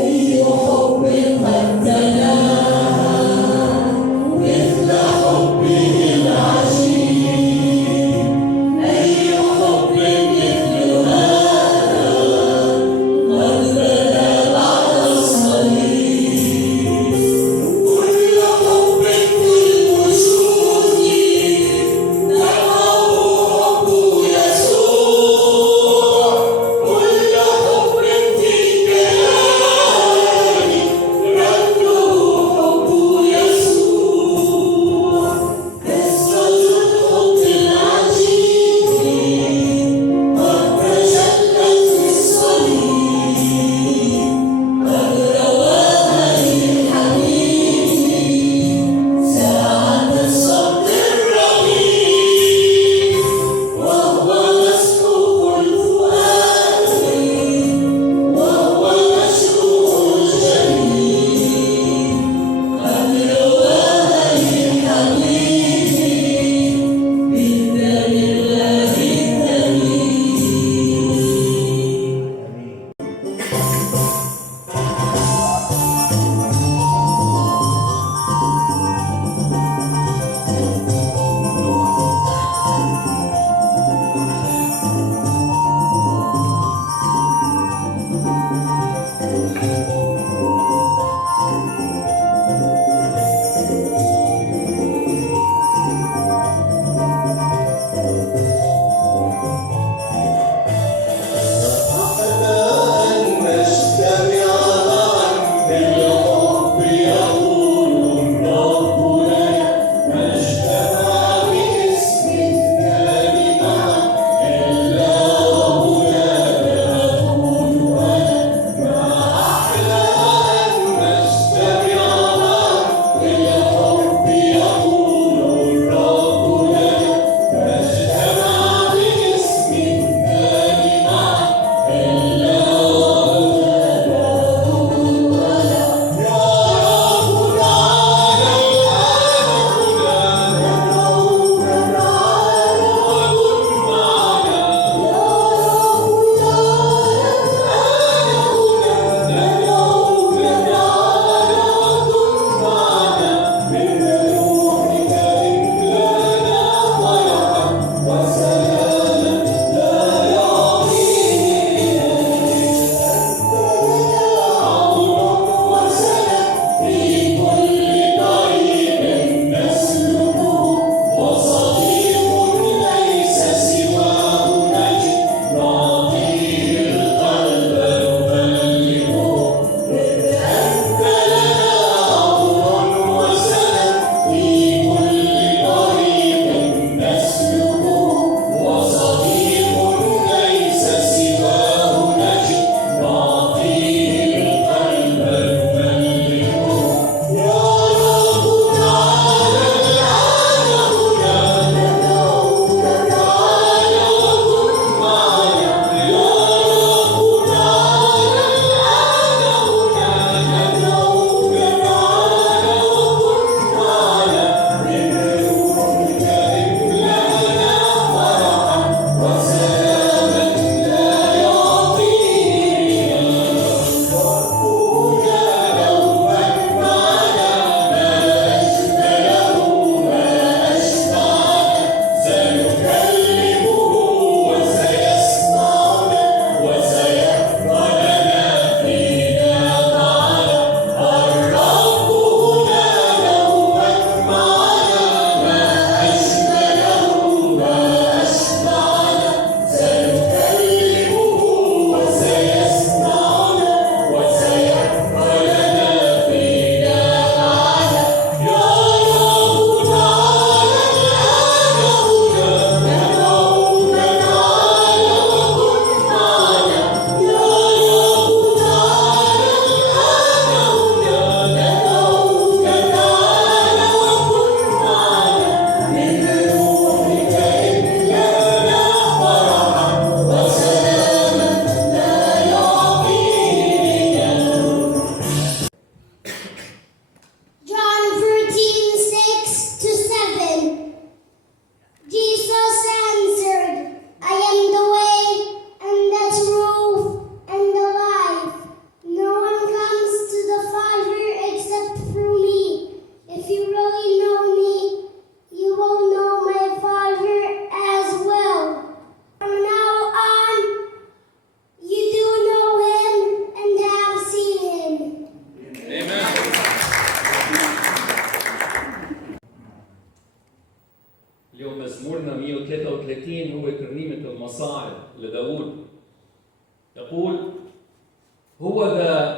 أي حب قد تنام مثل حبه العجيب، أي حب مثل هذا قد بدا بعد الصليب. كل حب في الوجود نحوه حب يسوع، كل حب في الكيان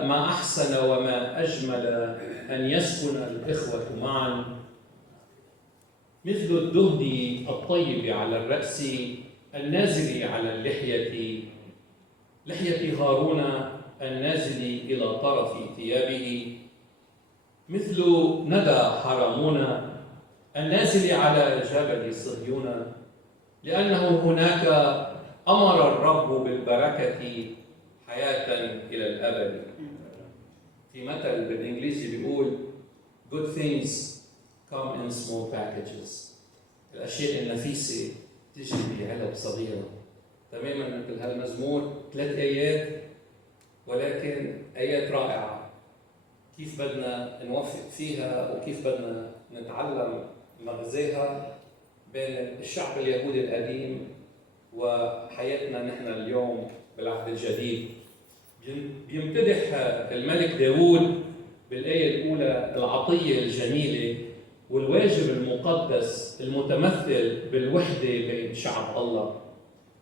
ما أحسن وما أجمل أن يسكن الإخوة معا، مثل الدهن الطيب على الرأس النازل على اللحية، لحية هارون النازل إلى طرف ثيابه، مثل ندى حرمون النازل على جبل صهيون، لأنه هناك أمر الرب بالبركة حياة إلى الأبد. في مثل بالإنجليزي بيقول good things come in small packages. الأشياء النفيسة تجي بعلب صغيرة. تماما مثل هالمزمور 3 آيات، ولكن آيات رائعة. كيف بدنا نوفق فيها وكيف بدنا نتعلم مغزاها بين الشعب اليهودي القديم وحياتنا نحن اليوم بالعهد الجديد. بيمتدح الملك داود بالآية الأولى العطية الجميلة والواجب المقدس المتمثل بالوحدة بين شعب الله،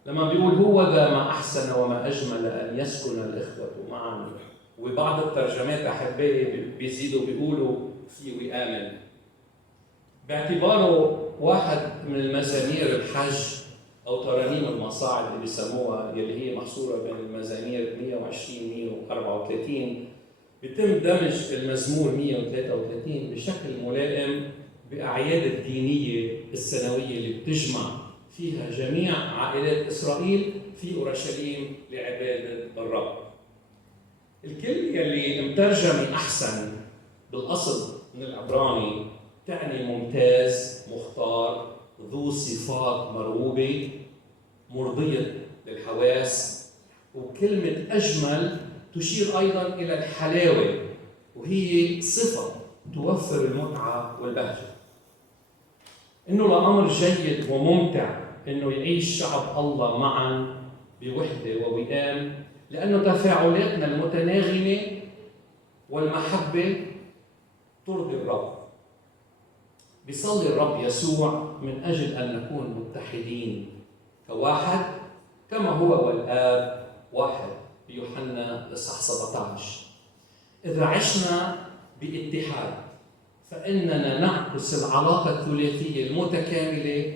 لما بيقول هو ذا ما أحسن وما أجمل أن يسكن الإخوة معا. وبعض الترجمات أحبائي بيزيدوا بيقولوا في وئام، باعتباره واحد من المزامير الحج أو ترانيم المصاعد اللي بيسموها، اللي هي محصورة بين المزامير 120 134. بيتم دمج المزمور 133 بشكل ملائم بأعياد الدينية السنوية اللي بتجمع فيها جميع عائلات إسرائيل في أورشليم لعبادة الرب. الكلمة اللي مترجمة أحسن بالأصل من العبراني تعني ممتاز، مختار، ذو صفات مرغوبة، مرضية للحواس. وكلمة أجمل تشير أيضا إلى الحلاوة، وهي صفة توفر المتعة والبهجة. إنه لأمر جيد وممتع إنه يعيش شعب الله معا بوحدة ووئام، لأنه تفاعلاتنا المتناغمة والمحبة ترضي الرب. بيصلي الرب يسوع من أجل أن نكون متحدين كواحد كما هو والآب واحد، بيوحنا إصحاح 17. إذا عشنا باتحاد فإننا نعكس العلاقة الثلاثية المتكاملة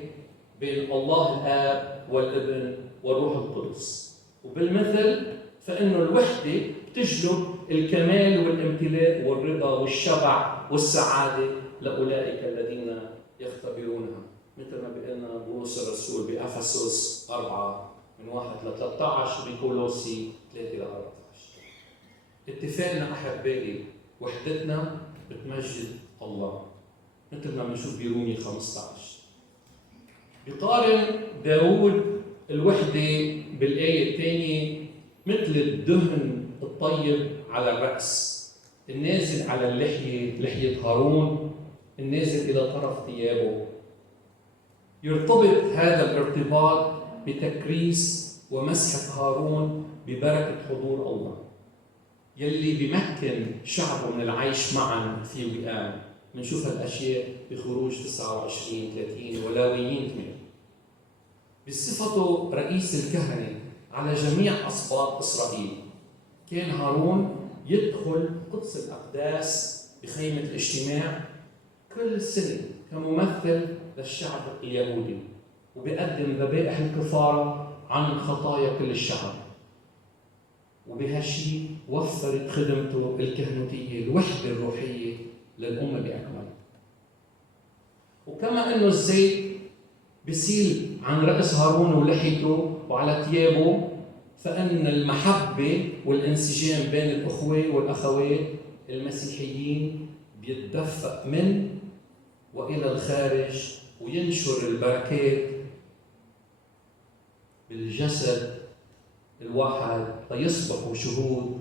بين الله الآب والابن والروح القدس. وبالمثل فإنه الوحدة بتجلب الكمال والامتلاء والرضا والشبع والسعادة لأولئك الذين يختبرونها، مثل ما بيقولنا بولس الرسول بأفسس 4 من 1 ل 13 وبكولوسي 3 ل 14. اتفاقنا أحبائي وحدتنا بتمجد الله، مثل ما بنشوف برومية 15. بيقارن داود الوحدة بالآية الثانية مثل الدهن الطيب على الرأس النازل على اللحية، لحية هارون النازل إلى طرف ثيابه. يرتبط هذا الارتباط بتكريس ومسحة هارون ببركة حضور الله يلي بيمكن شعبه من العيش معا في وئام. بنشوف هالأشياء بخروج 29 30 ولاويين 8. بصفته رئيس الكهنة على جميع أسباط إسرائيل، كان هارون يدخل قدس الأقداس بخيمة الاجتماع كل سنة كممثل للشعب اليهودي، وبيقدم ذبائح الكفارة عن خطايا كل الشعب. وبهالشيء وفرت خدمته الكهنوتية الوحدة الروحية للأمة بأكملها. وكما أنه الزيت بيسيل عن رأس هارون ولحيته وعلى ثيابه، فإن المحبة والانسجام بين الأخوة والأخوات المسيحيين بيتدفق من وإلى الخارج وينشر البركات بالجسد الواحد ليصبحوا شهود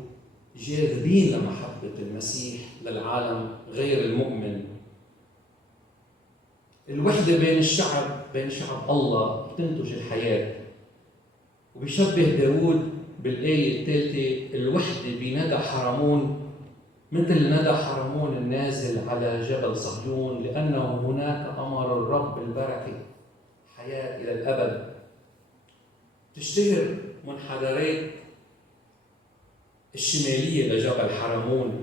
جاذبين لمحبة المسيح للعالم غير المؤمن. الوحدة بين شعب الله بتنتج الحياة. وبيشبه داود بالآية الثالثة الوحدة بندى حرمون مثل ندى حرمون النازل على جبل صهيون، لأنه هناك أمر الرب بالبركة حياة إلى الأبد. تشتهر منحدرات الشمالية لجبل حرمون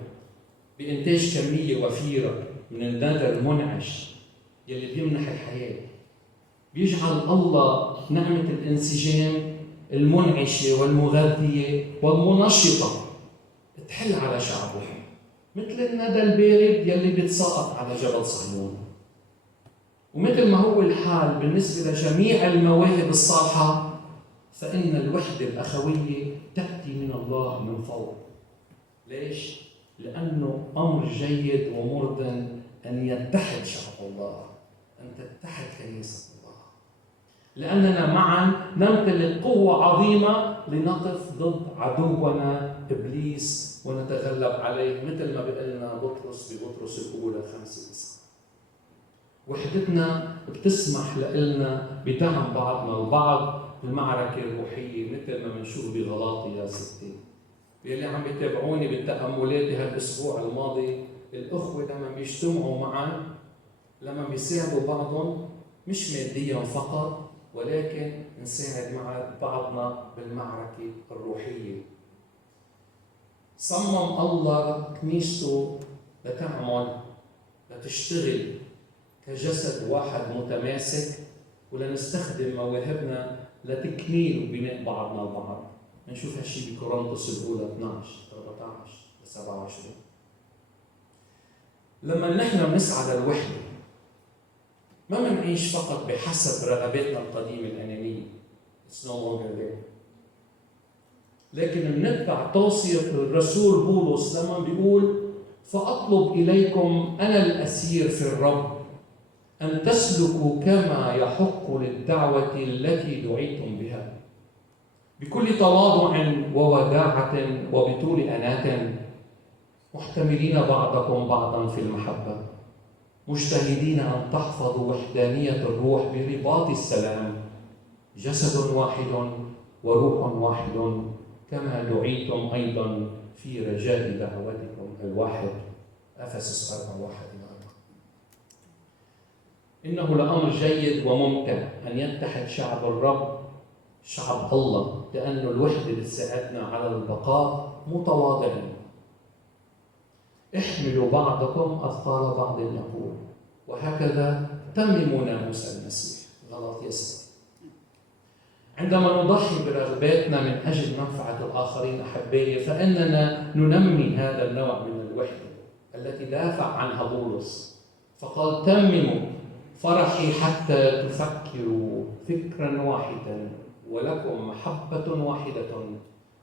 بإنتاج كمية وفيرة من النذر المنعش يلي بيمنح الحياة. بيجعل الله نعمة الانسجام المنعشة والمغذية والمنشطة تحل على شعبه، مثل الندى البارد يلي بيتساقط على جبل صهيون. ومثل ما هو الحال بالنسبة لجميع المواهب الصالحة، فإن الوحدة الأخوية تأتي من الله من فوق. ليش؟ لأنه أمر جيد ومرضٍ أن يتحد شعب الله، أن تتحد كنيسة الله، لأننا معا نمتلك قوة عظيمة لنقف ضد عدونا إبليس ونتغلب عليه، مثل ما بيقلنا بطرس ببطرس الأولى 5:9. وحدتنا بتسمح لنا بدعم بعضنا البعض بالمعركة الروحية، مثل ما بنشوف بغلاطية 6. يلي عم بيتابعوني بالتأملات هالأسبوع الماضي، الأخوة لما بيجتمعوا معا، لما بيساعدوا بعضهم مش ماديا فقط، ولكن نساعد مع بعضنا بالمعركة الروحية. صمم الله كنيسته لتعمل، لتشتغل كجسد واحد متماسك، ولنستخدم مواهبنا لتكميل وبناء بعضنا البعض. نشوف هالشيء بكورنثوس الأولى 12:14-27. لما نحن بنسعى للوحدة، ما بنعيش فقط بحسب رغباتنا القديمة الأنانية. It's no longer there. لكن بنتبع توصية الرسول بولس لما بيقول: فأطلب إليكم أنا الأسير في الرب أن تسلكوا كما يحق للدعوة التي دعيتم بها، بكل تواضع ووداعة وبطول أناة، محتملين بعضكم بعضا في المحبة، مجتهدين أن تحفظوا وحدانية الروح برباط السلام، جسد واحد وروح واحد، كما دعيتم أيضا في رجاء دعوتكم الواحد. أفسس 4:1. إنه لأمر جيد وممتع أن يتحد شعب الرب، شعب الله، لأن الوحدة بتساعدنا على البقاء متواضعين. احملوا بعضكم أثقال بعض يقول، وهكذا تمموا ناموس المسيح. غلاطية 6. عندما نضحي برغباتنا من أجل منفعة الآخرين أحبائي، فإننا ننمي هذا النوع من الوحدة التي دافع عنها بولس، فقال: تمموا فرحي حتى تفكروا فكرا واحدا، ولكم محبة واحدة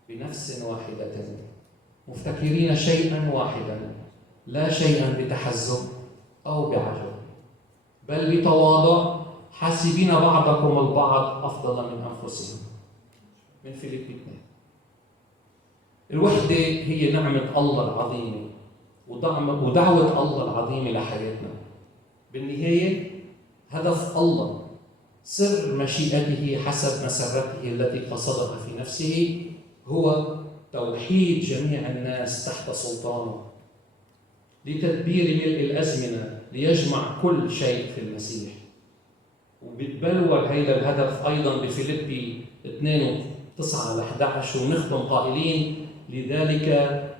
بنفس واحدة، مفتكرين شيئا واحدا، لا شيئا بتحزب أو بعجب، بل بتواضع، حاسبين بعضكم البعض أفضل من أنفسهم. من فيليبي 2. الوحدة هي نعمة الله العظيمة ودعوة الله العظيمة لحياتنا. بالنهاية هدف الله، سر مشيئته حسب مسرته التي قصدها في نفسه، هو توحيد جميع الناس تحت سلطانه، لتدبير ملء الأزمنة، ليجمع كل شيء في المسيح. وبتبلور هذا الهدف أيضا بفيليبي 2:9-11، ونختم قائلين: لذلك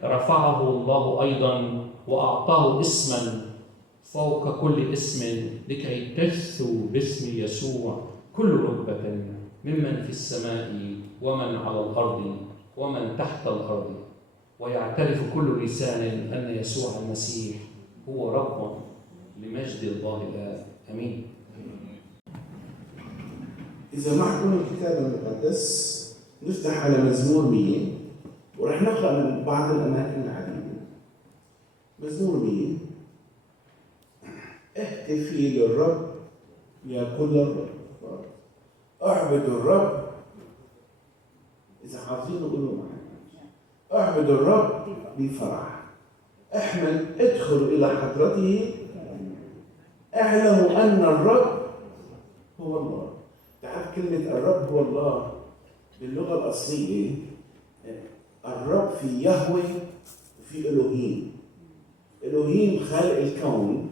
رفعه الله أيضا وأعطاه اسما فوق كل اسم، لكي تجثو باسم يسوع كل ركبة، ممن في السماء ومن على الأرض ومن تحت الأرض، ويعترف كل لسان أن يسوع المسيح هو رب، لمجد الله الآب. آمين. إذا معكم الكتاب المقدس نفتح على مزمور 100، ورح نقرأ من بعض الأماكن العديدة. مزمور 100: اهتفي للرب يا كل الرب، اعبدوا الرب. إذا حافظين قولوا معي: اعبدوا الرب بفرح، ادخلوا إلى حضرته، اعلموا أن الرب هو الله. تعرف كلمة الرب هو الله باللغة الأصلية، الرب في يهوه وفي إلهيم. إلهيم خالق الكون،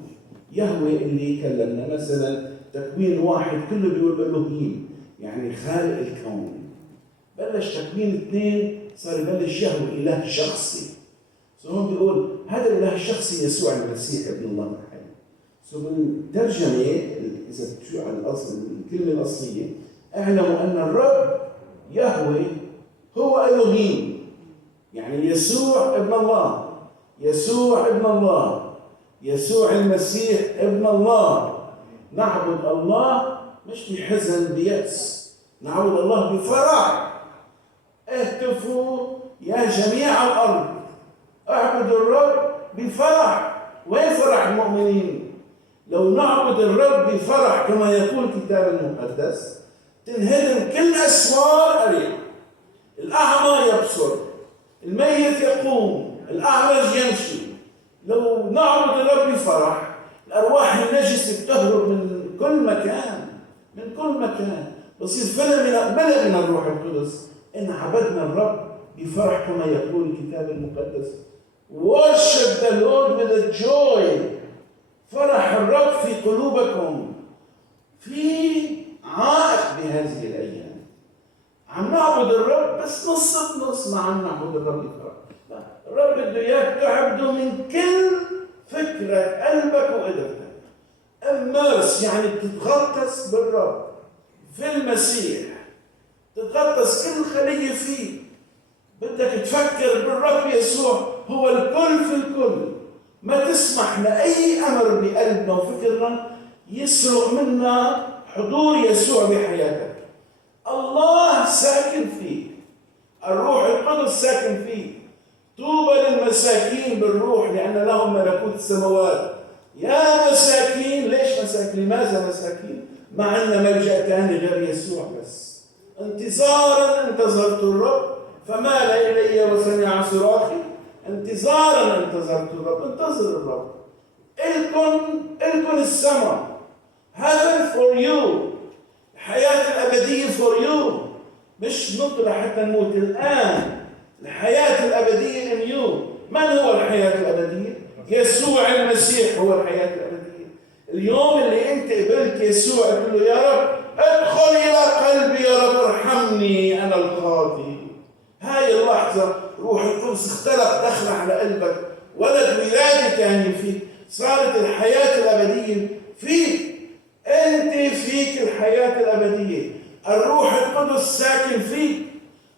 يهوه اللي كلمنا مثلا تكوين 1 كله بيقول إلهيم يعني خالق الكون. بلش تكوين 2 صار يبلش يهوي إله شخصي. هون بيقول هذا الإله الشخصي يسوع المسيح ابن الله الحي. بالترجمة إذا بتشوف على الأصل الكلمة الأصلية، اعلموا أن الرب يهوي هو إلهيم، يعني يسوع ابن الله، يسوع ابن الله، يسوع المسيح ابن الله. نعبد الله مش بحزن بيأس، نعبد الله بفرح. اهتفوا يا جميع الأرض، اعبدوا الرب بفرح. وين فرح المؤمنين؟ لو نعبد الرب بفرح كما يقول الكتاب المقدس تنهدم كل أسوار أريحة. الأعمى يبصر، الميت يقوم، الأعرج يمشي. لو نعبد الرب بفرح الأرواح النجسة بتهرب من كل مكان، من كل مكان. بصير ملء من الروح القدس إن عبدنا الرب بفرح كما يقول الكتاب المقدس. Worship the Lord with a joy. فرح الرب في قلوبكم. في عائق بهذه الأيام، عم نعبد الرب بس نص بنص، ما عم نعبد الرب بفرح. الرب بده إياك تعبده من كل فكرة قلبك وقدرتك. immerse يعني تتغطس بالرب في المسيح، تتغطس كل خلية فيه. بدك تفكر بالرب يسوع هو الكل في الكل. ما تسمح لأي أمر بقلبنا وفكرنا يسرق منا حضور يسوع بحياتك. الله ساكن فيك، الروح القدس ساكن فيك. طوبى للمساكين بالروح لأن لهم ملكوت السماوات. يا مساكين، ليش مساكين؟ لماذا مساكين؟ ما عندنا ملجأ ثاني غير يسوع بس. انتظارا انتظرت الرب فمال إلي وسمع صراخي. انتظارا انتظرت الرب، انتظر الرب. إلكن السماء. Heaven for you. الحياة الأبدية for you. مش نطلع حتى نموت الآن. الحياة الأبدية in you. من هو الحياة الأبدية؟ يسوع المسيح هو الحياة الأبدية. اليوم اللي أنت قبلت يسوع قلت له يا رب ادخل إلى قلبي، يا رب ارحمني أنا الخاطئ. هاي اللحظة روح القدس اختلق دخل على قلبك، ولد ولادة ثانية فيك، صارت الحياة الأبدية فيك. أنت فيك الحياة الأبدية. الروح القدس ساكن فيك.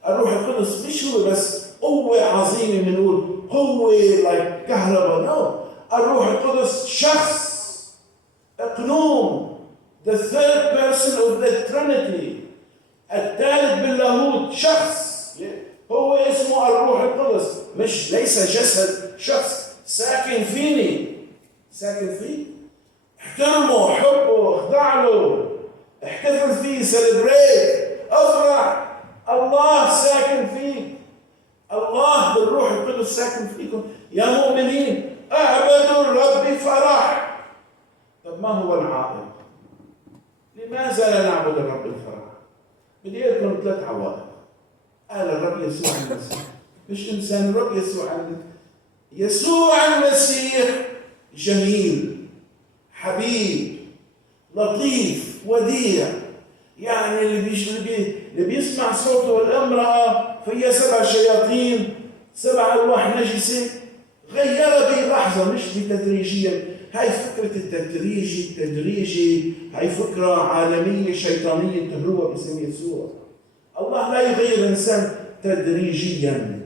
الروح القدس مش هو بس قوة عظيمة بنقول قوة like كهرباء، نو. الروح القدس شخص، اقنوم، the third person of the Trinity، الثالث باللاهوت، شخص هو اسمه الروح القدس. ليس جسد، شخص ساكن فيني، ساكن فيك. احترمه، حبه، اخضع له، احتفل فيه، سيلبريت، افرح. الله ساكن فيك. الله بالروح القدس ساكن فيكم. يا مؤمنين اعبدوا الرب بفرح. طب ما هو العائق؟ لماذا لا نعبد الرب بفرح؟ بدي اقول لكم 3 عوائق. قال الرب يسوع المسيح، مش انسان، الرب يسوع المسيح. يسوع المسيح جميل، حبيب، لطيف، وديع. يعني اللي بيسمع صوته الامرأة فيها 7 شياطين، 7 أرواح نجسة، غيرها بلحظة مش بتدريجيا. هاي فكرة التدريجي هاي فكرة عالمية شيطانية انتهروها باسم يسوع. الله لا يغير الإنسان تدريجيا.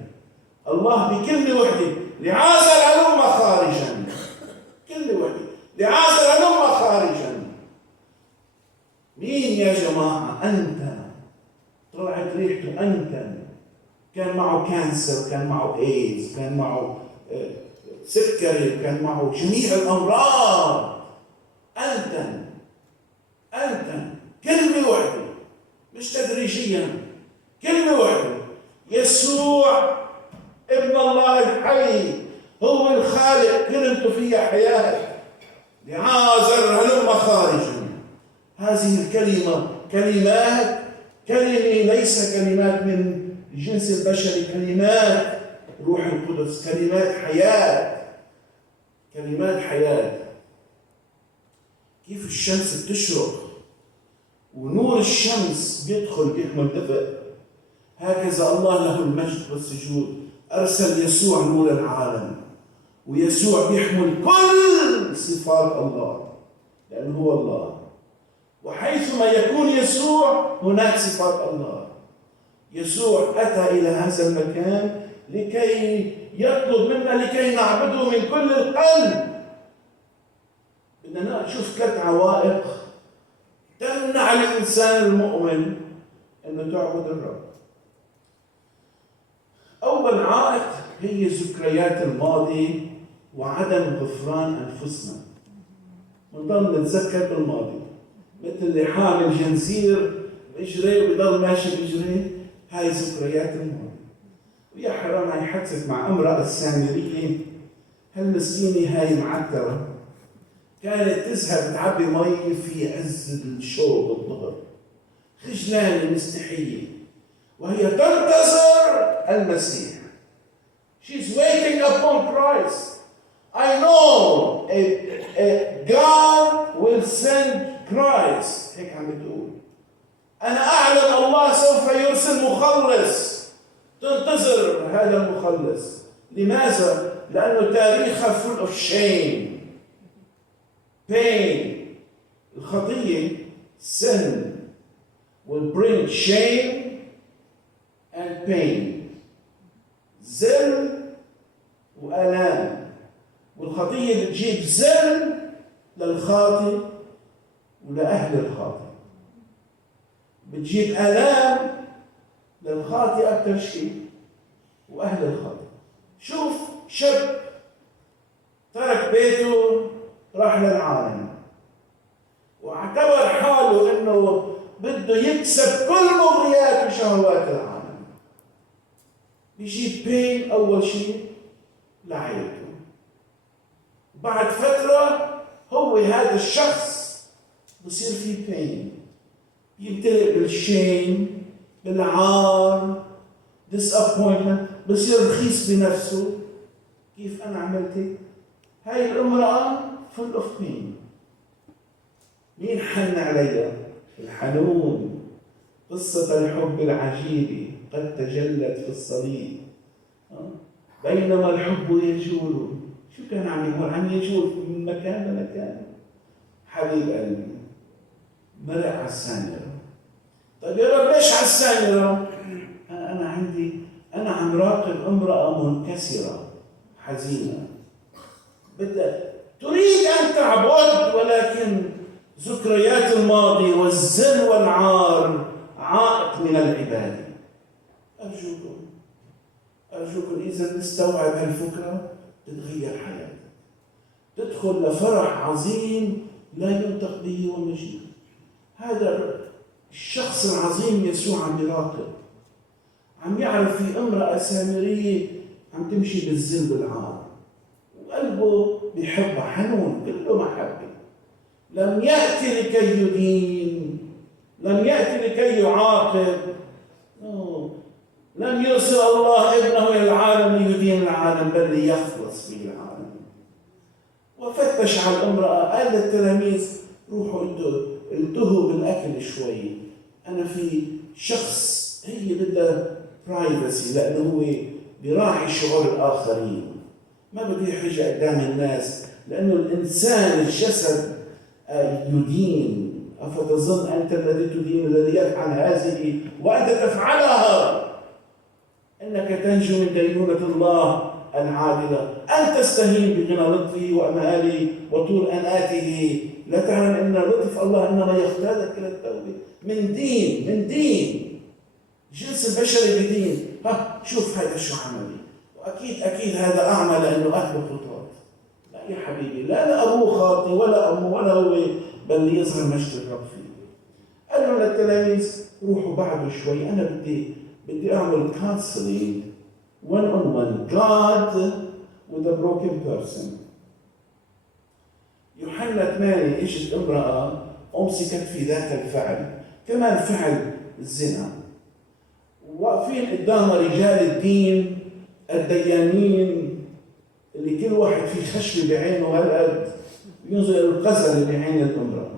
الله بكل وحدة لعازر هلم خارجا، كل وحدة لعازر هلم خارجا. مين يا جماعة؟ أنت. طلعت ريحته أنت. كان معه كانسر، كان معه ايدز، كان معه سكري، كان معه جميع الأمراض. أنت كلمة واحدة، مش تدريجيا، كلمة واحدة. يسوع ابن الله الحي هو الخالق، كلمته فيها حياة. لعازر هلم خارجا. هذه الكلمة كلمة ليس كلمات من الجنس البشري، كلمات روح القدس، كلمات حياة. كيف الشمس بتشرق ونور الشمس بيدخل بيحمل دفء، هكذا الله له المجد والسجود أرسل يسوع نور العالم، ويسوع بيحمل كل صفات الله لأنه هو الله، وحيثما يكون يسوع هناك صفات الله. يسوع أتى إلى هذا المكان لكي يطلب منا لكي نعبده من كل القلب. بدنا نشوف 3 عوائق تمنع الإنسان المؤمن أنه تعبد الرب. أول عائق هي ذكريات الماضي وعدم غفران أنفسنا. بنضل نتذكر بالماضي، مثل اللي حامل جنزير بإجريه وبيضل ماشي بإجريه، هاي ذكريات الماضي. ويا حرام هاي حدثت مع امرأة السامرية، هالمسكينة هاي معترة، كانت تذهب تعبي مي في عز الشوب الظهر، خجلانة مستحية، وهي تنتظر المسيح. She's waiting upon Christ. I know God will send Christ. هيك عم بتقول. أنا أعلم الله سوف يرسل مخلص. تنتظر هذا المخلص. لماذا؟ لأنه تاريخها full of shame, pain. الخطية sin will bring shame and pain. ذل وآلام، والخطية بتجيب ذل للخاطئ ولأهل الخاطئ، بتجيب آلام للخاطئ أكثر شيء وأهل الخاطئ. شوف شاب ترك بيته راح للعالم واعتبر حاله انه بده يكسب كل مغريات وشهوات العالم، بيجيب بين اول شيء لعائلته. بعد فتره هو هذا الشخص بصير فيه بين، يمتلئ بالشين، بالعار، disappointment، بصير رخيص بنفسه. كيف انا عملت هيك؟ هاي الامرأة full of pain. مين حن عليها؟ الحنون. قصة الحب العجيبة قد تجلت في الصليب. بينما الحب يجول، شو كان عم يقول؟ عم يجول من مكان لمكان. حبيب قلبي مرق على السامرة. طيب يا رب ليش على السامرة؟ أنا عم راقب امرأة منكسرة حزينة، بدها تريد أن تعبد، ولكن ذكريات الماضي والذل والعار عائق من العبادة. أرجوكم إذا نستوعب هالفكرة تتغير حياتك، تدخل لفرح عظيم لا ينطق به ومجيد. هذا الشخص العظيم يسوع عم يراقب، عم يعرف في امرأة سامرية عم تمشي بالذل والعار، وقلبه بيحبها، حنون كله محبة. لم يأتي لكي يدين، لم يأتي لكي يعاقب. لم يرسل الله ابنه إلى العالم ليدين العالم، بل ليخلص به العالم. وفتش على الامرأة، قال للتلاميذ روحوا التهوا بالأكل شوي، أنا في شخص هي بدها برايفسي، لأنه هو بيراعي شعور الآخرين، ما بده يحرج قدام الناس، لأنه الإنسان الجسد يدين. أفتظن أنت الذي تدين الذي يفعل هذه وأنت تفعلها، إنك تنجو من دينونة الله العادلة. أن تستهين بغنى لطفه وأمهاله وطول أناته، لا تعلم أن لطف الله إنما يختارك إلى التوبة. من دين جنس البشري بدين. شوف هذا شو عملي، وأكيد هذا أعمى لأنه أهله خطاة. لا يا حبيبي، لا أبوه خاطي ولا أمه ولا هو، بل ليظهر مجد الرب فيه. قال له للتلاميذ روحوا بعده شوي، أنا بدي أعمل counseling one-on-one, God with a broken person. يوحنا 8 اجت امرأة أمسكت في ذات الفعل، كمان فعل الزنا، واقفين قدامها رجال الدين الديانين اللي كل واحد فيه خشبة بعينه هالقد ينظر القذى اللي بعين الامرأة.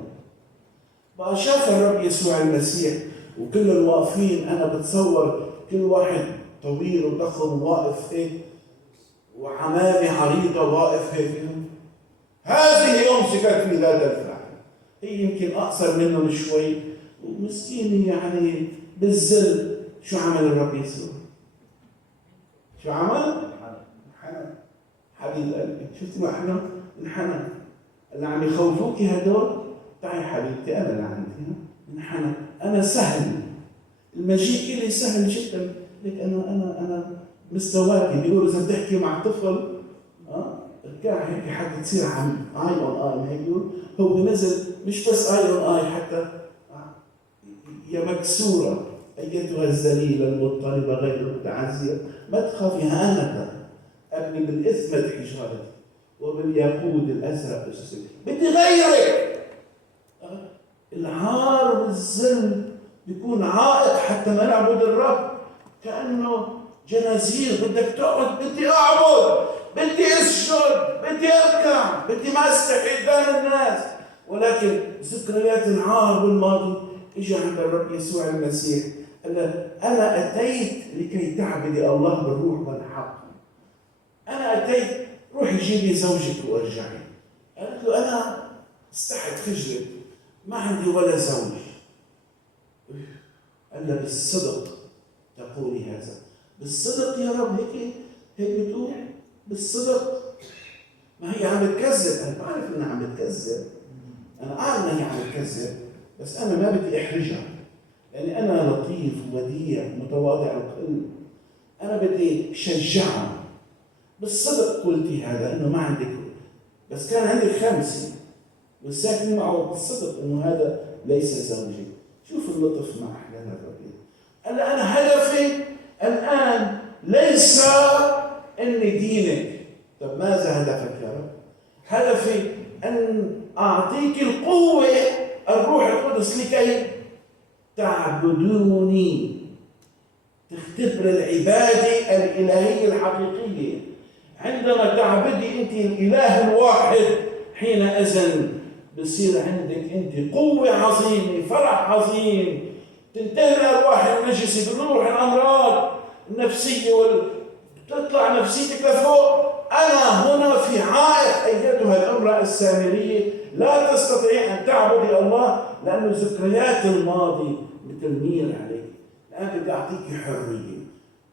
بقى شاف الرب يسوع المسيح وكل الواقفين، أنا بتصور كل واحد طويل وضخم واقف هيك وعمامة عريضة واقف هيك. هذه أمسكت في ذات الفعل. هي يمكن أقصر منهم شوي ومسكينة يعني بالذل. شو عمل الرب يسوع؟ شو عمل؟ انحنى. حبيب قلبي، شفتي ما احنا انحنى. اللي عم يخوفوكي هدول، تعي حبيبتي أنا لعندي. انحنى. أنا سهل، المجيء إلي سهل جدا. لك أنا مستواكي. بيقولوا إذا بتحكي مع طفل ارجع هيك حتى تصير عم اي اون اي. هيك هو نزل مش بس اي اون اي، حتى يا مكسوره ايتها الذليله المضطربه غير المتعزيه ما تخافي، ها ابني بالاثمه حجارتي وبالياقوت الازرق اسسك. بدي غيرك. العار والذل بيكون عائق حتى ما نعبد الرب. كانه جنازير بدك تقعد. بدي اعبد، بدي اسجد، بدي اركع، بدي ما استحي قدام الناس. ولكن ذكريات العار والماضي اجى عند الرب يسوع المسيح قال له انا اتيت لكي تعبدي الله بالروح والحق. انا اتيت، روحي جيبي زوجك وارجعي. قالت له انا استحت خجلت، ما عندي ولا زوج. قال له بالصدق تقولي هذا. بالصدق يا رب؟ هيك بتقول بالصدق؟ ما هي عم بتكذب. انا بعرف انها عم بتكذب، انا اعلم انها عم بتكذب، بس انا ما بدي احرجها لاني انا لطيف وديع متواضع القلب. انا بدي شجعها. بالصدق قلتي هذا انه ما عندك، بس كان عندك 5 والساكن معه بالصدق انه هذا ليس زوجي. شوف اللطف مع احلام الرب. قال انا هدفي الان ليس اني دينك. طب ماذا هدفك يا رب؟ هدفي ان اعطيك القوه، الروح القدس، لكي تعبدوني. تختبر العباده الالهيه الحقيقيه. عندما تعبدي انت الاله الواحد، حينئذ بصير عندك انت قوه عظيمه، فرح عظيم، تنتهي الارواح النجسه بالروح الامراض النفسيه تطلع نفسيتك لفوق. انا هنا في عائق ايتها الامراه السامريه، لا تستطيع ان تعبدي الله لانه ذكريات الماضي بتميل عليك. الان بدي اعطيك حريه.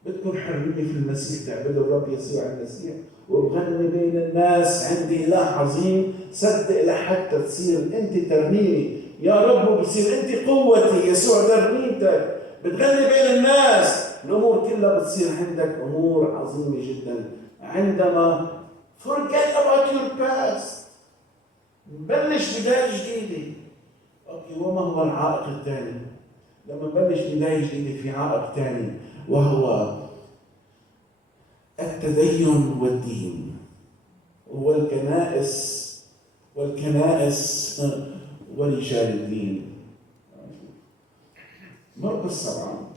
بدكم حريه في المسيح، تعبدوا الرب يسوع المسيح وبغني بين الناس عندي اله عظيم. صدق لحتى تصير انت ترنيمي يا رب، وبصير انت قوتي يسوع ترنيمتك. بتغني بين الناس، الامور كلها بتصير عندك امور عظيمه جدا. عندما forget about your past، نبلش بدايه جديده. اوكي، وما هو العائق الثاني؟ لما نبلش بدايه جديده في عائق ثاني، وهو التدين والدين والكنائس ورجال الدين. مرقس 7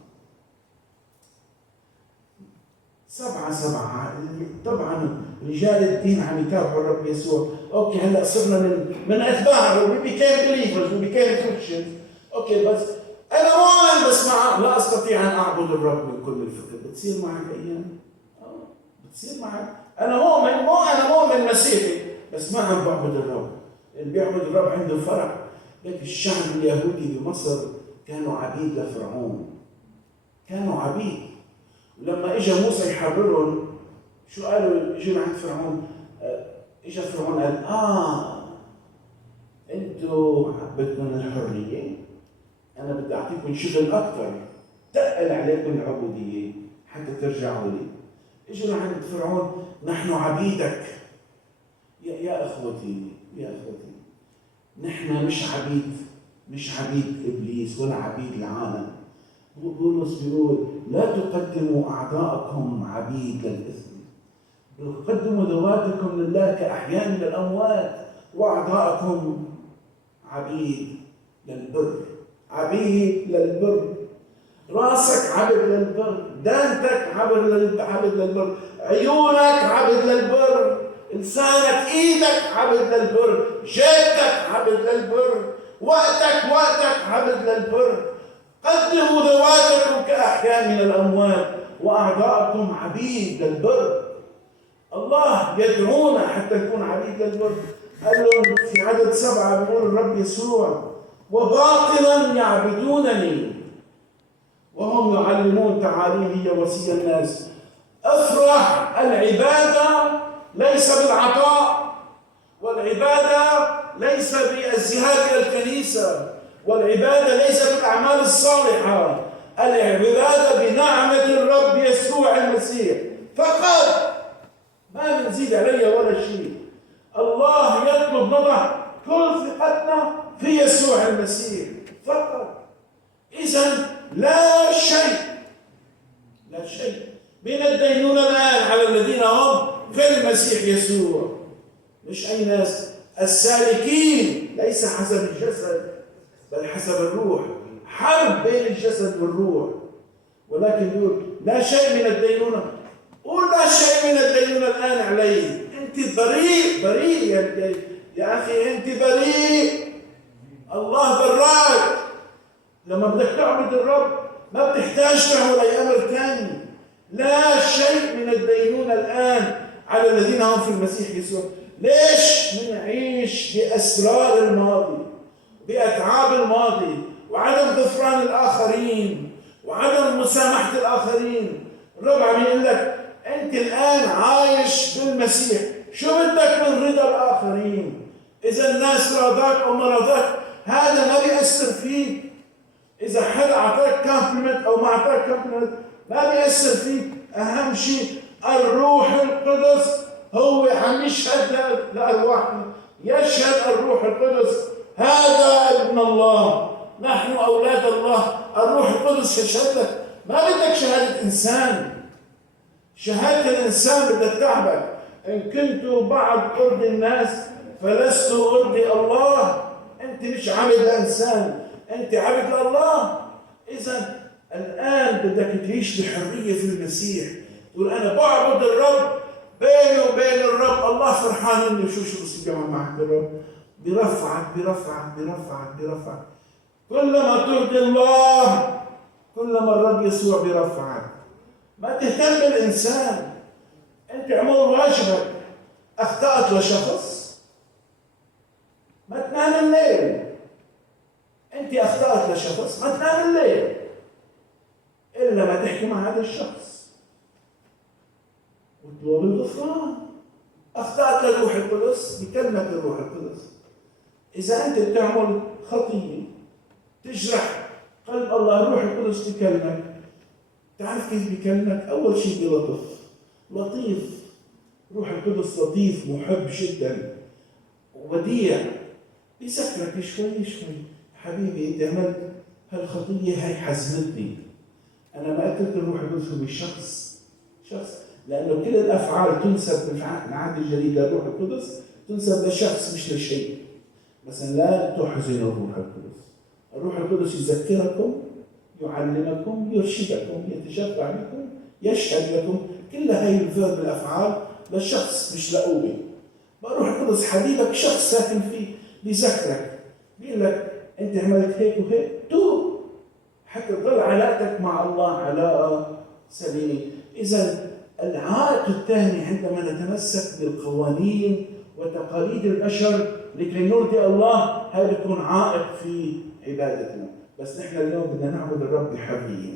طبعا رجال الدين عم يتابعوا الرب يسوع. اوكي، هلا صرنا من اتباعه، we became believers, we became Christians. اوكي، بس انا مؤمن، بس لا استطيع ان اعبد الرب من كل الفكر. بتصير معك ايام بتصير معك. انا مؤمن مسيحي، بس ما عم بعبد الرب. اللي بيعبد الرب عنده فرح. لكن الشعب اليهودي بمصر كانوا عبيد لفرعون، كانوا عبيد. ولما اجى موسى يحررهم، شو قالوا؟ اجوا عند فرعون. اجى فرعون قال انتوا بدكم الحريه، انا بدي اعطيكم شغل اكثر، تقل عليكم العبوديه حتى ترجعوا لي. اجوا عند فرعون، نحن عبيدك. يا اخوتي، نحن مش عبيد ابليس ولا عبيد العالم. بولس بيقول لا تقدموا اعداءكم عبيد للاثم، بل قدموا ذواتكم لله كاحياء من الاموات، واعداءكم عبيد للبر. راسك عبد للبر، دانتك عبد للبر، عيونك عبد للبر، لسانك، ايدك عبد للبر، جيبتك عبد للبر، وقتك عبد للبر. قدموا ذواتكم كأحياء من الأموات وأعضاءكم عبيد للبر. الله يدعونا حتى نكون عبيد للبر. قال لهم في عدد 7 بيقول الرب يسوع: وباطلا يعبدونني وهم يعلمون تعاليم هي وصية الناس. افرح. العبادة ليس بالعطاء، والعبادة ليس بالذهاب إلى الكنيسة، والعبادة ليس بالأعمال الصالحة. العبادة بنعمة الرب يسوع المسيح فقط، ما بنزيد عليه ولا شيء. الله يطلب نضع كل ثقتنا في يسوع المسيح فقط. إذن لا شيء من الدينونة الآن على الذين هم في المسيح يسوع. مش أي ناس، السالكين ليس حسب الجسد بل حسب الروح. حرب بين الجسد والروح. ولكن يقول لا شيء من الدينونة. قول لا شيء من الدينونة الآن عليه. أنت بريء يا أخي، أنت بريء. الله براك. لما بدك تعبد الرب ما بتحتاج تعمل أي أمر ثاني. لا شيء من الدينونة الآن على الذين هم في المسيح يسوع. ليش نعيش بأسرار الماضي، بأتعاب الماضي، وعدم غفران الآخرين، وعدم مسامحة الآخرين؟ الرب عم يقول لك أنت الآن عايش بالمسيح، شو بدك من رضا الآخرين؟ إذا الناس راضاك أو ما راضاك هذا ما بيأثر فيك. إذا حدا أعطاك كومبلمنت أو ما أعطاك كومبلمنت ما بيأثر فيك. أهم شيء الروح القدس هو عم يشهد لأرواحنا. يشهد الروح القدس هذا ابن الله، نحن أولاد الله. الروح القدس يشهد لك. ما بدك شهادة إنسان. شهادة الإنسان بدها تعبك. إن كنت بعد أرضي الناس فلست أرضي الله. أنت مش عبد لإنسان، أنت عبد لله. إذا الآن بدك تعيش بحرية في المسيح. تقول أنا بعبد الرب، بيني وبين الرب الله فرحان إني شو بصير كمان معك الرب. برفعك. كلما ترضي الله كلما الرب يسوع برفعك. ما تهتم بالإنسان. أنت عمل واجبك. أخطأت لشخص ما تنام الليل. أنت أخطأت لشخص ما تنام الليل إلا ما تحكي مع هذا الشخص وتطلب الغفران. أخطأت للروح القدس بكلمة الروح القدس. إذا أنت بتعمل خطية تجرح قلب الله، الروح القدس بكلمك. تعرف كيف بكلمك؟ أول شيء بلطف، لطيف. روح القدس لطيف محب جدا وديع. بيذكرك شوي حبيبي أنت عملت هالخطية هاي حزمتني. أنا ما قلت الروح القدس هو شخص، لأنه كل الأفعال تنسب بالعهد الجديد للروح القدس تنسب لشخص مش لشيء. مثلا لا تحزن الروح القدس. الروح القدس يذكركم، يعلمكم، يرشدكم، يتشفع بكم، يشهد لكم. كل هاي الفعل بالأفعال لشخص مش لقوة. الروح القدس حبيبك، شخص ساكن فيه، بيذكرك، بيقول لك أنت عملت هيك وهيك، توب حتى تظل علاقتك مع الله علاقة سليمة. إذا العائق الثاني عندما نتمسك بالقوانين وتقاليد البشر لكي نرضي الله، هذا يكون عائق في عبادتنا. بس نحن اليوم بدنا نعبد الرب بحرية.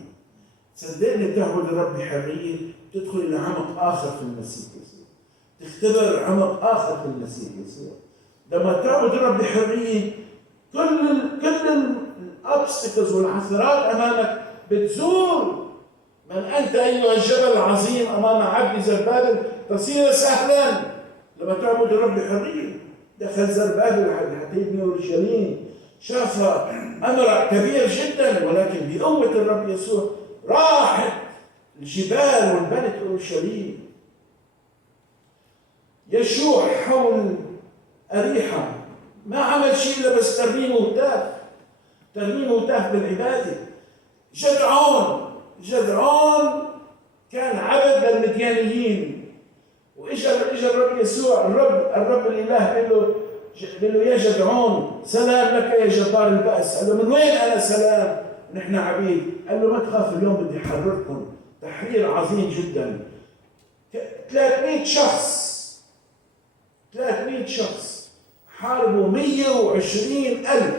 صدقني بتعبد الرب بحرية تدخل إلى عمق آخر في المسيح يسوع، تختبر عمق آخر في المسيح يسوع. لما تعبد الرب بحرية كل الأبستكلز والعثرات أمامك بتزول. من أنت أيها الجبل العظيم أمام عبد زربابل تصير سهلا لما تعبد الرب بحرية. دخل زربابل حتى يبني اورشليم، شاف امر كبير جدا، ولكن بقوه الرب يسوع راحت الجبال وانبنت اورشليم. يشوع حول اريحه ما عمل شيء الا بس ترميم وهتاف بالعباده. جدعون كان عبد للمديانيين، واجا الرب يسوع، الرب الاله قال له يا جدعون سلام لك يا جبار البأس. قال له من وين انا سلام؟ نحن عبيد. قال له ما تخاف، اليوم بدي أحرركم تحرير عظيم جدا. 300 شخص حاربوا 120,000.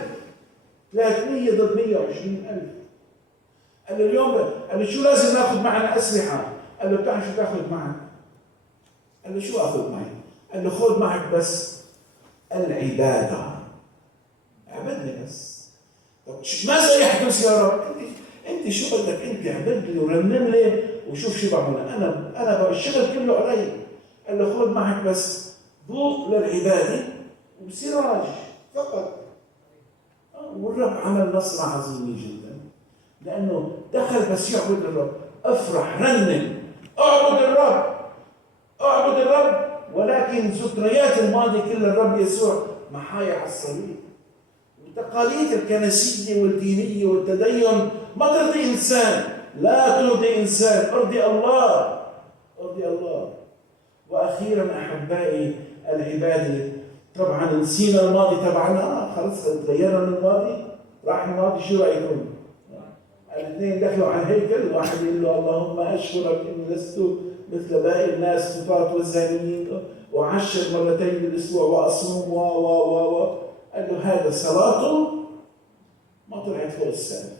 300 ضد 120,000. قال له اليوم، قال له شو لازم ناخذ معنا أسلحة؟ قال له بتعرف شو تاخذ معك؟ قال له شو اخذ معي؟ قال له خذ معك بس العبادة، اعبدني بس. طب ماذا يحدث يا رب؟ انت شو بدك؟ انت اعبد لي ورنم لي وشوف شو بعمل. انا الشغل كله علي. قال له خذ معك بس بوق للعبادة وسراج فقط. والرب عمل نصرة عظيمة جدا، لأنه دخل بس يعبد الرب. افرح، رنم، اعبد الرب، اعبد الرب. ولكن ذكريات الماضي كل الرب يسوع محايا على الصليب. التقاليد الكنسية والدينية والتدين ما ترضي إنسان، لا ترضي إنسان، ارضي الله، ارضي الله. وأخيرا أحبائي، العبادة. طبعا نسينا الماضي تبعنا، خلص تغيرنا من الماضي، راح الماضي. شو رأيكم؟ الاثنين دخلوا على الهيكل، واحد يقول له اللهم أشكرك إني لست مثل باقي الناس خطاة والزانيين، وعشر مرتين بالأسبوع وأصوم قال له هذا صلاته ما طلعت فوق السقف،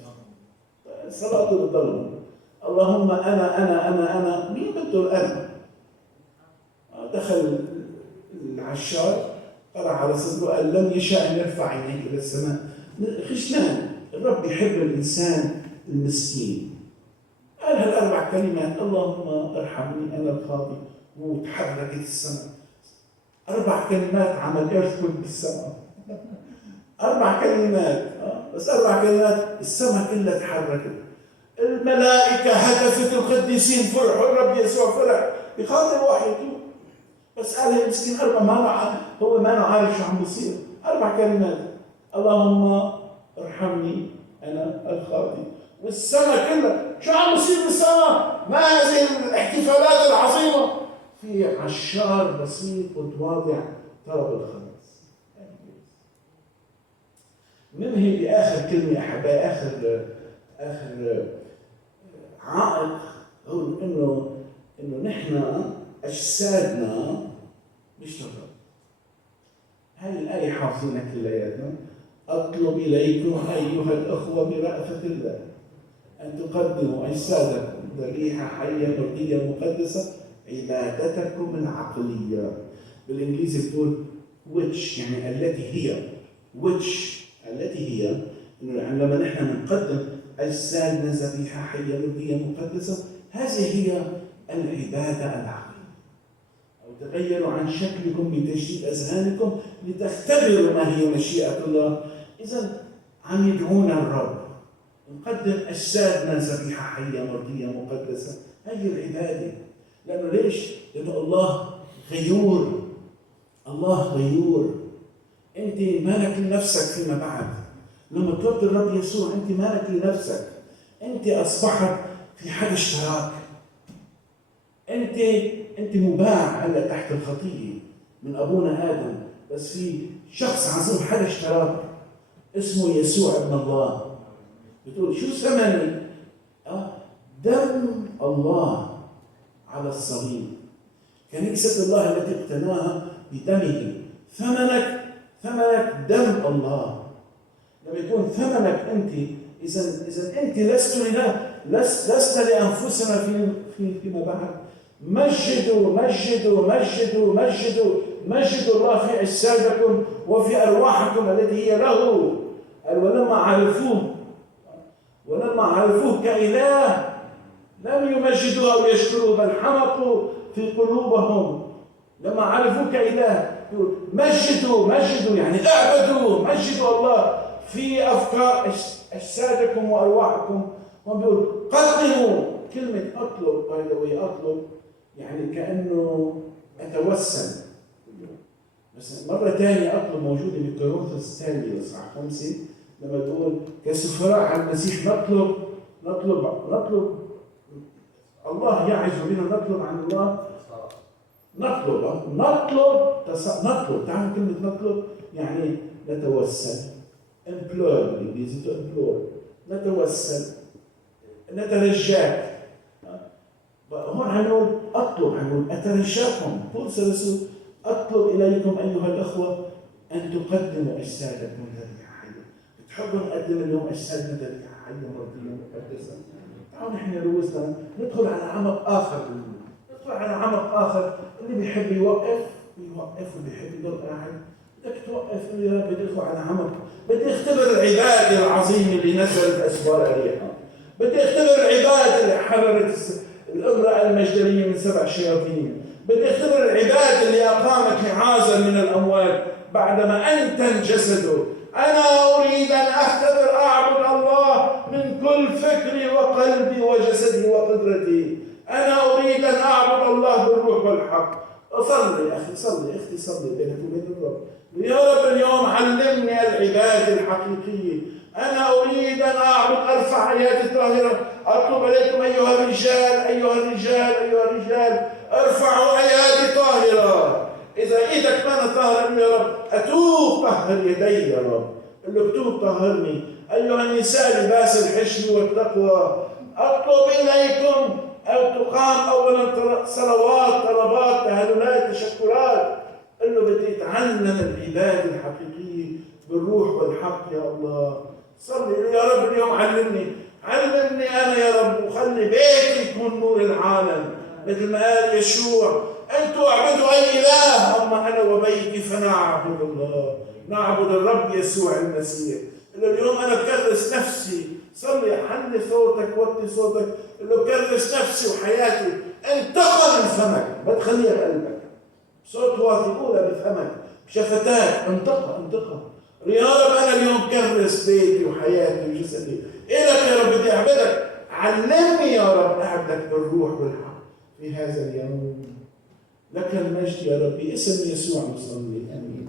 صلاته بالضلمة. اللهم أنا مين بده أنا؟ دخل العشار، قرأ على صدره، قال لم يشاء أن يرفع عينيك إلى السماء. خجلان. الرب يحب الإنسان المسكين. قال هالأربع كلمات، اللهم ارحمني أنا الخاطئ، وتحركت السماء. 4 كلمات عمل إيرثكويك بالسماء. 4 كلمات، بس 4 كلمات السماء كلها تحركت. الملائكة هتفت، القديسين فرحوا، الرب يسوع فرح بخاطر واحد. بس قال المسكين 4 هو ما عارف شو عم بيصير. 4 كلمات، اللهم ارحمني أنا الخاطئ. والسماء كلها شو عم بيصير بالسماء؟ ما هذه الاحتفالات العظيمة؟ في عشار بسيط متواضع طلب الخلاص. ننهي بآخر كلمة أحبائي، آخر عائق هو إنه نحن أجسادنا مش للرب. هاي الآية حافظينها كلياتنا. أطلب إليكم أيها الأخوة برأفة الله أن تقدموا أجسادكم ذبيحة حية مرضية مقدسة، عبادتكم العقلية. بالإنجليزي بتقول which، يعني التي هي. which التي هي إنه لما نحن نقدم أجسادنا ذبيحة حية مرضية مقدسة، هذه هي العبادة العقلية. أو تغيروا عن شكلكم بتجديد أذهانكم لتختبروا ما هي مشيئة الله. إذا عم يدعونا الرب نقدم أجسادنا ذبيحة حية مرضية مقدسة. هذه العبادة. لأنه ليش؟ لأنه الله غيور. الله غيور. أنت مالك لنفسك فيما بعد. لما طلبت الرب يسوع أنت مالك لنفسك. أنت أصبحت في حد اشتراك. أنت مباع هلا تحت الخطية من أبونا آدم، بس في شخص عظيم حد اشتراك اسمه يسوع ابن الله. بتقول شو ثمني؟ دم الله على الصليب، كنيسة الله التي اقتناها بدمه. ثمنك دم الله. لما يكون ثمنك أنت، إذا أنت لسنا لأنفسنا فيما بعد. مجدوا الله في أجسادكم وفي أرواحكم التي هي له. ولما عرفوه كإله لم يمجدوا أو يشكروا، بل حمقوا في قلوبهم. لما عرفوه كإله مجدوا، يعني اعبدوا، مجدوا الله في أفكار أجسادكم وأرواحكم. وبيقول قدموا. كلمة أطلب يعني كأنه أتوسل. بس مرة ثانية أطلب موجودة بكورنثوس الثانية إصحاح 5 لما تقول كسفراء على المسيح نطلب الله يعز بنا. نطلب عن الله، نطلب. تعالوا كلمة نطلب يعني نتوسل. implore بالإنجليزي implore. نتوسل، نترجاك. هون هنقول اطلب، هنقول اترجاكم. بولس الرسول اطلب اليكم ايها الاخوه ان تقدموا اجسادكم ذبيحه حيه. بتحبوا نقدم اليوم اجسادنا ذبيحه حيه مرضيه مقدسه؟ تعالوا نحن روزنا ندخل على عمق اخر، ندخل على عمق اخر. اللي بيحب يوقف يوقف، واللي بيحب يضل قاعد بدك توقف. يا رب بدي ادخل على عمق، بدي اختبر العباده العظيمه اللي نزلت اسوار اريحا، بدي اختبر العباده اللي حررت الامراه المجدليه من 7 شياطين، بدي اختبر العباده اللي اقامت معاذا من الاموات بعدما انتن جسده. انا اريد ان اختبر اعبد الله من كل فكري وقلبي وجسدي وقدرتي. انا اريد ان اعبد الله بالروح والحق. صلي يا اخي، صلي اختي، صلي بينك وبين الرب. يا رب اليوم علمني العباده الحقيقيه. انا اريد ان اعبد، ارفع ايادي طاهره. اطلب اليكم ايها الرجال، ايها الرجال، ايها الرجال، ارفعوا ايادي طاهره. اذا ايدك ما طاهره يا رب اتوب، طهر يدي يا رب. قل له اتوب طهرني. ايها النساء لباس الحشم والتقوى. اطلب اليكم أو تقام أولا صلوات، طلبات، تهللات، تشكرات. قل له بدي أتعلم العبادة الحقيقية بالروح والحق يا الله. صلي يا رب اليوم علمني، علمني أنا يا رب، وخلي بيتي يكون نور العالم مثل ما قال يشوع: أنتوا اعبدوا أي إله أما أنا وبيتي فنعبد الله. نعبد الرب يسوع المسيح. اليوم أنا بكرس نفسي. صلي، حل صوتك، وطي صوتك، لو كرس نفسي وحياتي. انتقى من فمك، ما تخليها بقلبك. صوت واطي قولها بفمك بشفتاك. انتقى انتقى. يا رب انا اليوم كرس بيتي وحياتي وجسدي الك يا رب، بدي اعبدك. علمني يا رب اعبدك بالروح والحق في هذا اليوم. لك المجد يا رب، باسم يسوع نصلي، امين.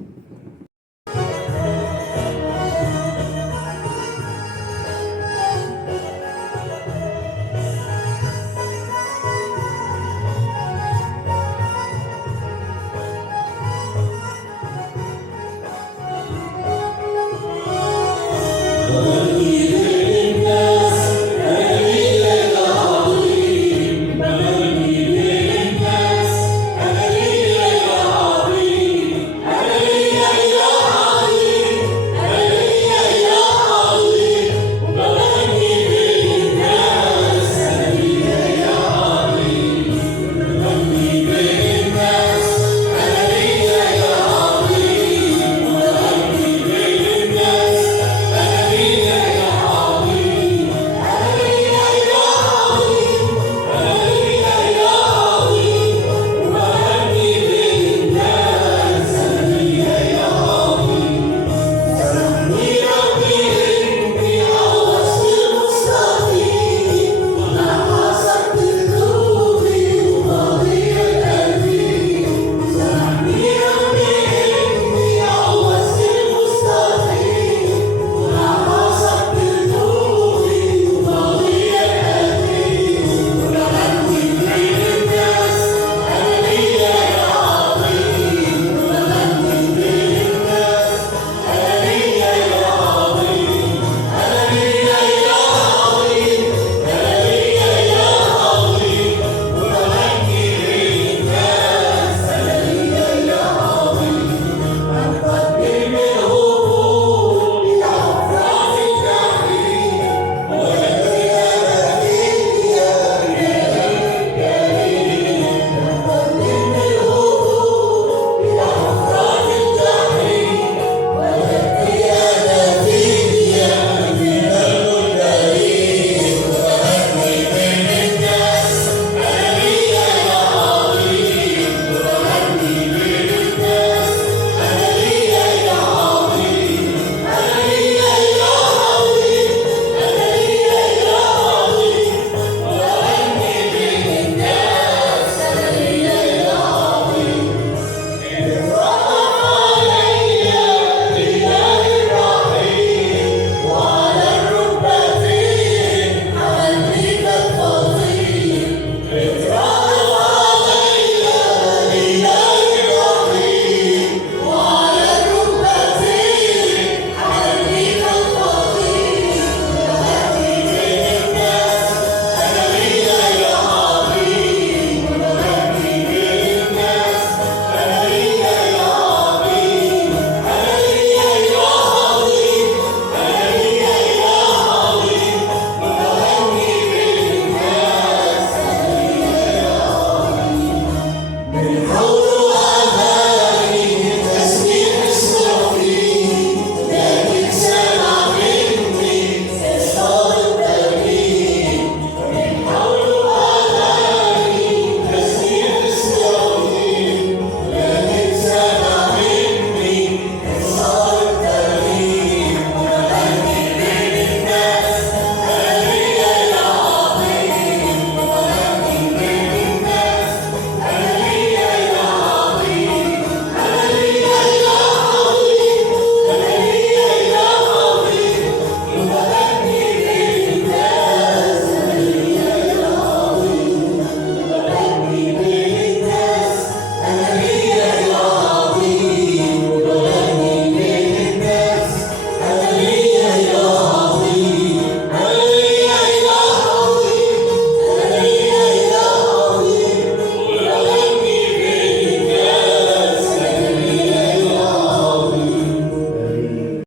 Amen.